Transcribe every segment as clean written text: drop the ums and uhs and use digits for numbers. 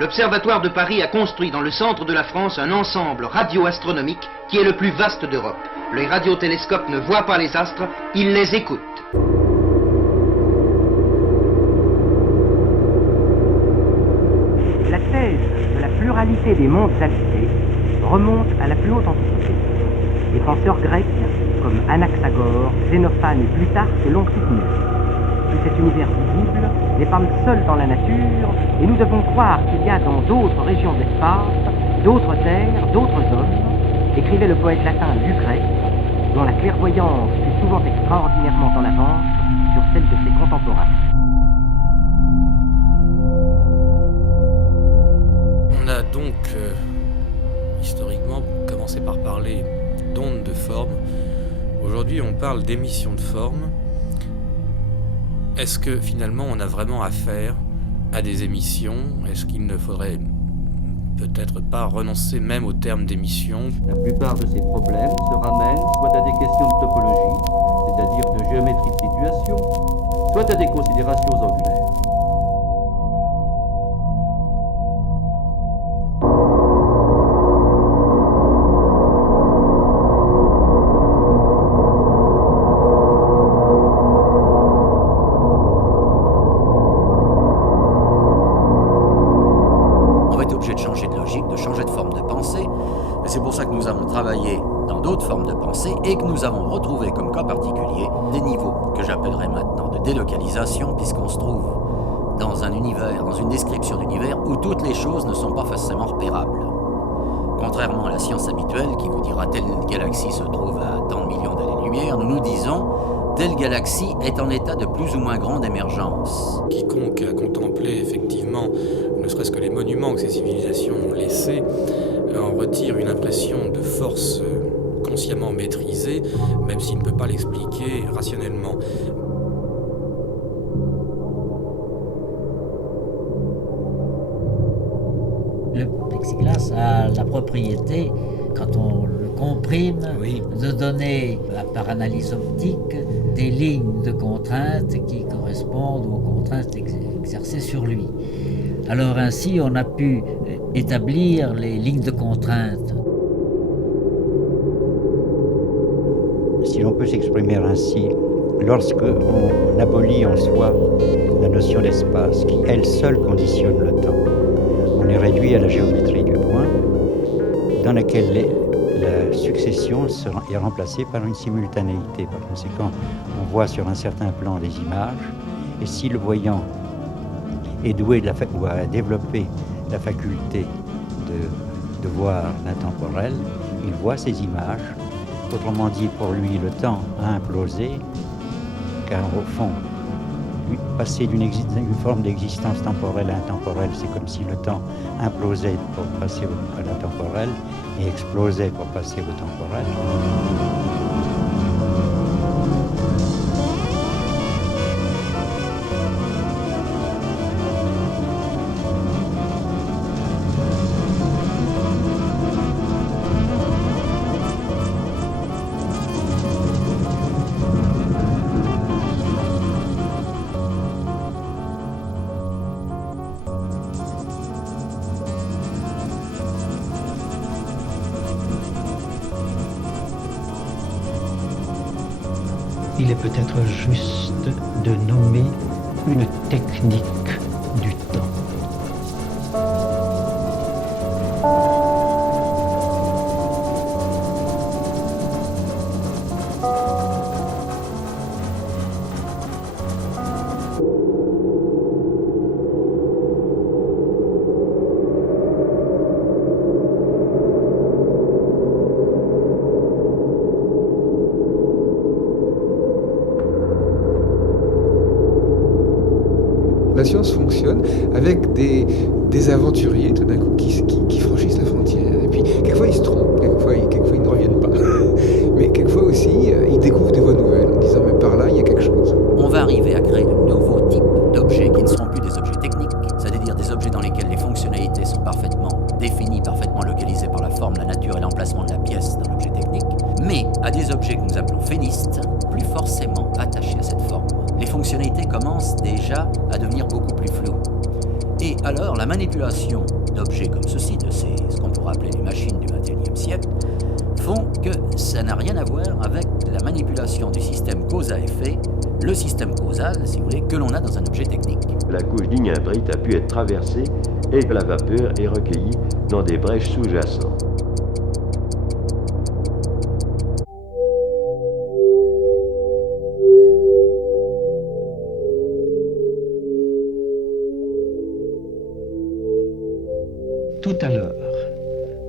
L'Observatoire de Paris a construit dans le centre de la France un ensemble radio-astronomique qui est le plus vaste d'Europe. Les radiotélescopes ne voient pas les astres, ils les écoutent. La thèse de la pluralité des mondes habités remonte à la plus haute antiquité. Les penseurs grecs, comme Anaxagore, Xénophane et Plutarque, l'ont soutenu. Tout cet univers visible n'est pas seul dans la nature, et nous devons croire qu'il y a dans d'autres régions de l'espace, d'autres terres, d'autres hommes, écrivait le poète latin Lucrèce, dont la clairvoyance fut souvent extraordinairement en avance sur celle de ses contemporains. On a donc, historiquement, commencé par parler d'ondes de forme. Aujourd'hui, on parle d'émissions de forme. Est-ce que finalement on a vraiment affaire à des émissions? Est-ce qu'il ne faudrait peut-être pas renoncer même au terme d'émission? La plupart de ces problèmes se ramènent soit à des questions de topologie, c'est-à-dire de géométrie de situation, soit à des considérations angulaires. Et que nous avons retrouvé comme cas particulier des niveaux que j'appellerais maintenant de délocalisation, puisqu'on se trouve dans un univers, dans une description d'univers où toutes les choses ne sont pas forcément repérables. Contrairement à la science habituelle qui vous dira telle galaxie se trouve à tant de millions d'années-lumière, nous nous disons telle galaxie est en état de plus ou moins grande émergence. Quiconque a contemplé effectivement, ne serait-ce que les monuments que ces civilisations ont laissés, en retire une impression de force consciemment maîtrisé, même s'il ne peut pas l'expliquer rationnellement. Le plexiglas a la propriété, quand on le comprime, de donner, par analyse optique, des lignes de contraintes qui correspondent aux contraintes exercées sur lui. Alors ainsi, on a pu établir les lignes de contraintes. Si l'on peut s'exprimer ainsi, lorsque on abolit en soi la notion d'espace qui, elle seule, conditionne le temps, on est réduit à la géométrie du point, dans laquelle la succession est remplacée par une simultanéité. Par conséquent, on voit sur un certain plan des images, et si le voyant est doué ou a développé la faculté de voir l'intemporel, il voit ces images. Autrement dit, pour lui, le temps a implosé, car au fond, passer d'une forme d'existence temporelle à intemporelle, c'est comme si le temps implosait pour passer à l'intemporel et explosait pour passer au temporel. Il est peut-être juste de nommer une technique du temps. La science fonctionne avec des aventuriers tout d'un coup qui franchissent la frontière. Et puis quelquefois ils se trompent, quelquefois ils ne reviennent pas. Mais quelquefois aussi ils découvrent des voies nouvelles en disant mais par là il y a quelque chose. On va arriver à créer de nouveaux types d'objets qui ne seront plus des objets techniques, c'est-à-dire des objets dans lesquels les fonctionnalités sont parfaitement définies, parfaitement localisées par la forme, la nature et l'emplacement de la pièce dans l'objet technique, mais à des objets que nous appelons phénistes, plus forcément attachés à cette forme. Les fonctionnalités commencent déjà à devenir beaucoup plus floues. Et alors, la manipulation d'objets comme ceci, de ce qu'on pourrait appeler les machines du XXIe siècle, font que ça n'a rien à voir avec la manipulation du système cause à effet, le système causal, si vous voulez, que l'on a dans un objet technique. La couche d'Ignimbrite a pu être traversée et la vapeur est recueillie dans des brèches sous-jacentes. Tout à l'heure,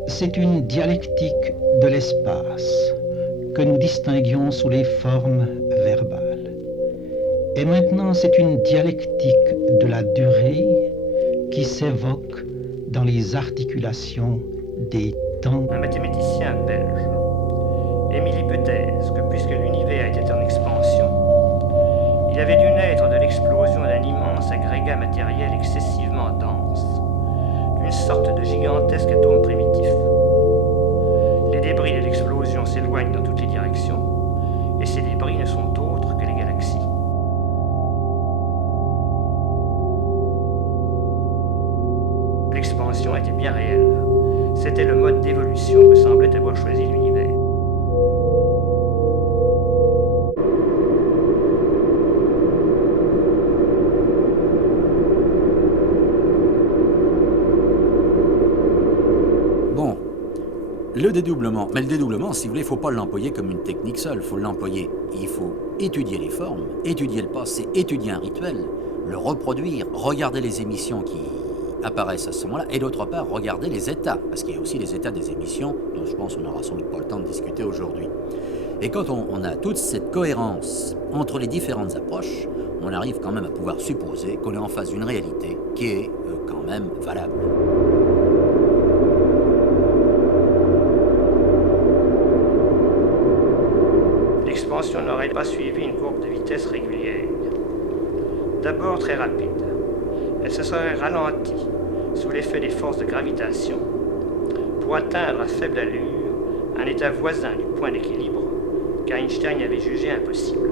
c'est une dialectique de l'espace que nous distinguions sous les formes verbales. Et maintenant, c'est une dialectique de la durée qui s'évoque dans les articulations des temps. Un mathématicien belge émit l'hypothèse que puisque l'univers était en expansion, il avait dû naître de l'explosion d'un immense agrégat matériel excessivement dense, d'une sorte de gigantesque atome primitif. Les débris de l'explosion s'éloignent dans toutes les directions, et ces débris ne sont autres que les galaxies. L'expansion était bien réelle. C'était le mode d'évolution que semblait avoir choisi l'univers. Bon, le dédoublement. Mais le dédoublement, si vous voulez, il ne faut pas l'employer comme une technique seule. Il faut l'employer. Il faut étudier les formes, étudier le passé, étudier un rituel, le reproduire, regarder les émissions qui apparaissent à ce moment-là, et d'autre part, regarder les états, parce qu'il y a aussi les états des émissions, dont je pense qu'on n'aura sans doute pas le temps de discuter aujourd'hui. Et quand on a toute cette cohérence entre les différentes approches, on arrive quand même à pouvoir supposer qu'on est en face d'une réalité qui est quand même valable. L'expansion n'aurait pas suivi une courbe de vitesse régulière. D'abord très rapide. Elle se serait ralentie sous l'effet des forces de gravitation pour atteindre à faible allure un état voisin du point d'équilibre qu'Einstein avait jugé impossible.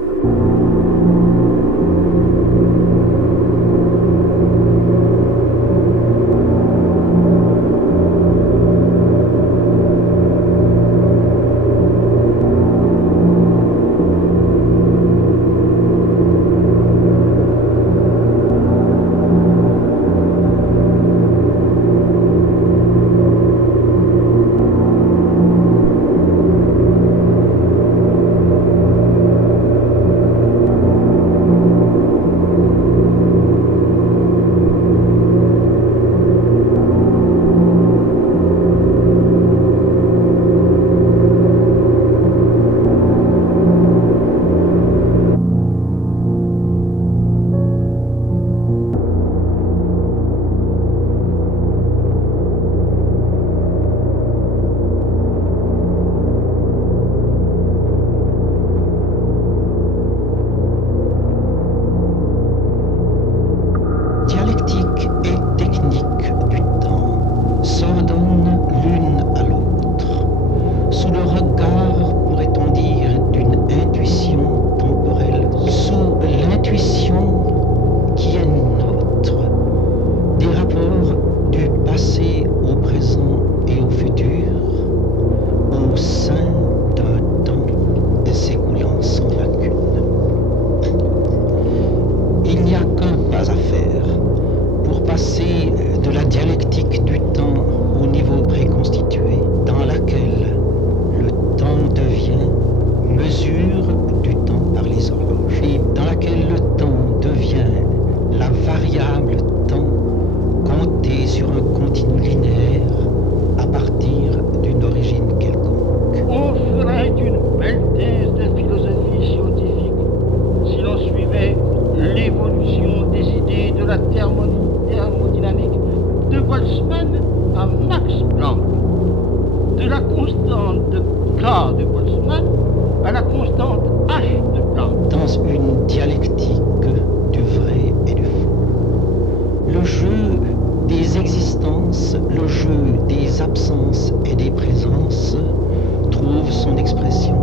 Le jeu des absences et des présences trouve son expression